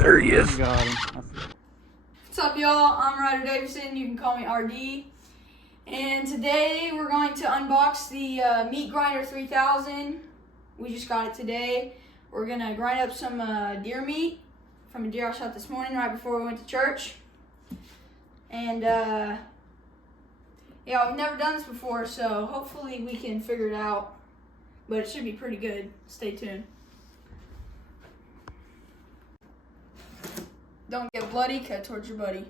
There he is. Got him. What's up, y'all? I'm Ryder Davison. You can call me RD. And today we're going to unbox the Meat Grinder 3000. We just got it today. We're going to grind up some deer meat from a deer I shot this morning right before we went to church. And yeah, we've never done this before, so hopefully we can figure it out. But it should be pretty good. Stay tuned. Don't get bloody, cut towards your buddy.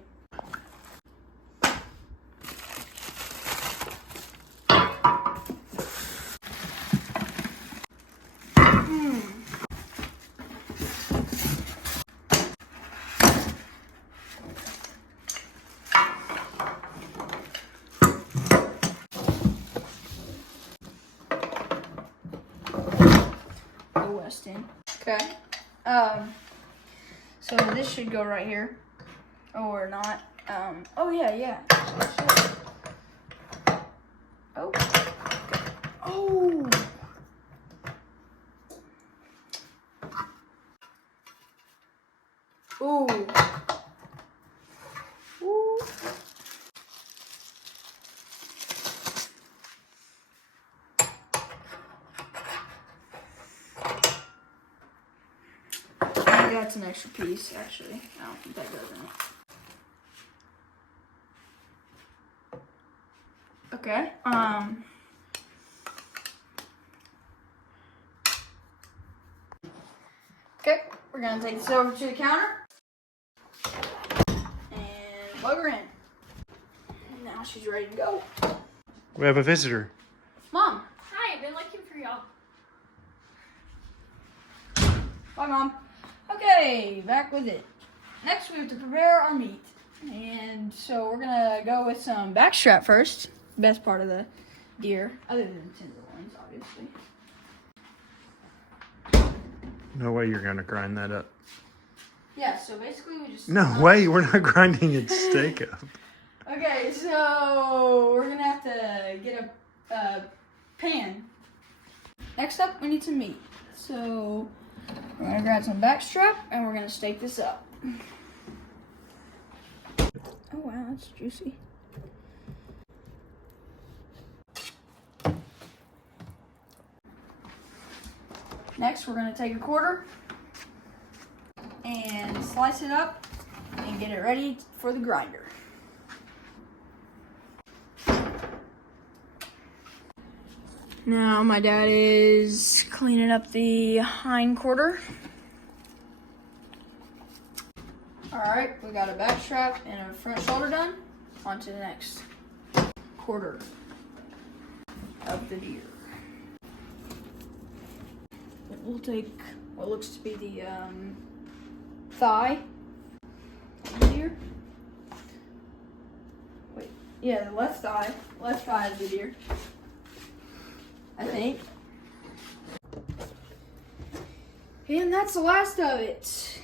Go Weston. Okay. So this should go right here, or not. Oh yeah. Oh. Oh. Ooh. Ooh. That's an extra piece, actually. I don't think that goes in it. Okay. Okay, we're gonna take this over to the counter and plug her in. And now she's ready to go. We have a visitor. Mom. Hi, I've been looking for y'all. Bye, Mom. Okay, back with it. Next, we have to prepare our meat. And so we're gonna go with some backstrap first. Best part of the deer, other than the tenderloins, obviously. No way you're gonna grind that up. Yeah, so basically we just... No way, we're not grinding its steak up. Okay, so we're gonna have to get a pan. Next up, we need some meat. So we're gonna grab some backstrap and we're gonna steak this up. Oh wow, that's juicy. Next, we're gonna take a quarter and slice it up and get it ready for the grinder. Now my dad is cleaning up the hind quarter. Alright, we got a back strap and a front shoulder done. On to the next quarter of the deer. We'll take what looks to be the thigh of the deer. Wait, yeah, the left thigh of the deer, I think. And that's the last of it.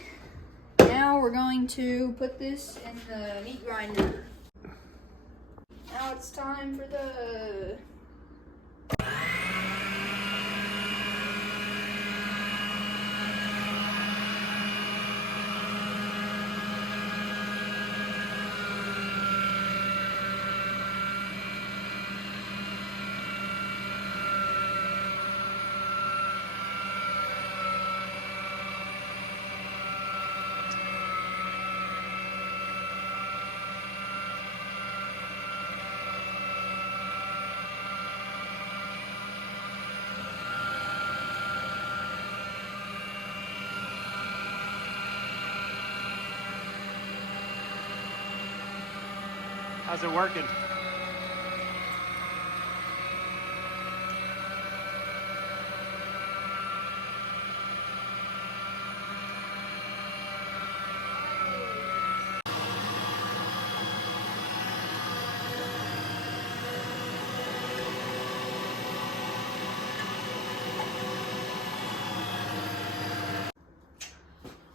Now we're going to put this in the meat grinder. Now it's time for the... How's it working?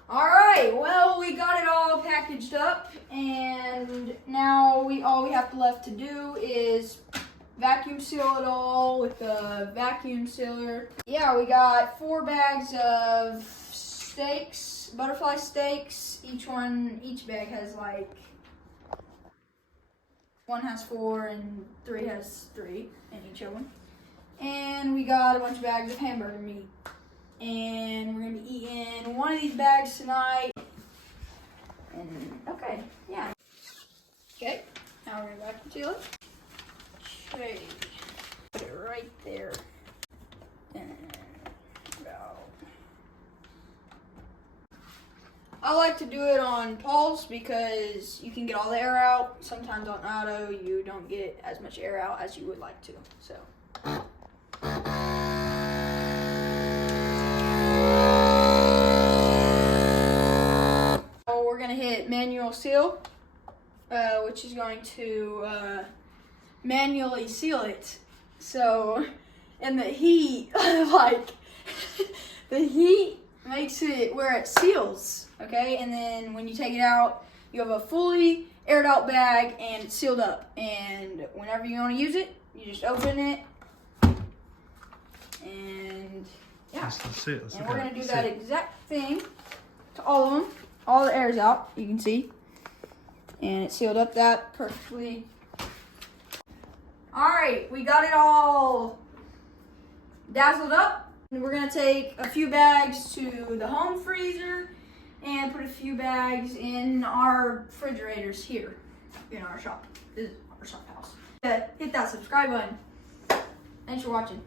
Alright, well, we got it all packaged up, and now all we have left to do is vacuum seal it all with the vacuum sealer. Yeah, we got 4 bags of steaks, butterfly steaks. Each bag has like, one has 4 and 3 has 3 in each of them. And we got a bunch of bags of hamburger meat. And we're gonna be eating one of these bags tonight. And okay, yeah. Okay, now we're gonna vacuum seal it. Okay, put it right there. And go. I like to do it on pulse because you can get all the air out. Sometimes on auto, you don't get as much air out as you would like to. So. We're gonna hit manual seal, which is going to manually seal it. So, and the heat, like, the heat makes it where it seals, okay? And then when you take it out, you have a fully aired out bag and it's sealed up. And whenever you want to use it, you just open it. And yeah, Let's see it. Let's and look we're at gonna it. do See that it. exact thing to all of them. All the air's out, you can see. And it sealed up that perfectly. All right, we got it all dazzled up. And we're gonna take a few bags to the home freezer and put a few bags in our refrigerators here in our shop. This is our shop house. Hit that subscribe button. Thanks for watching.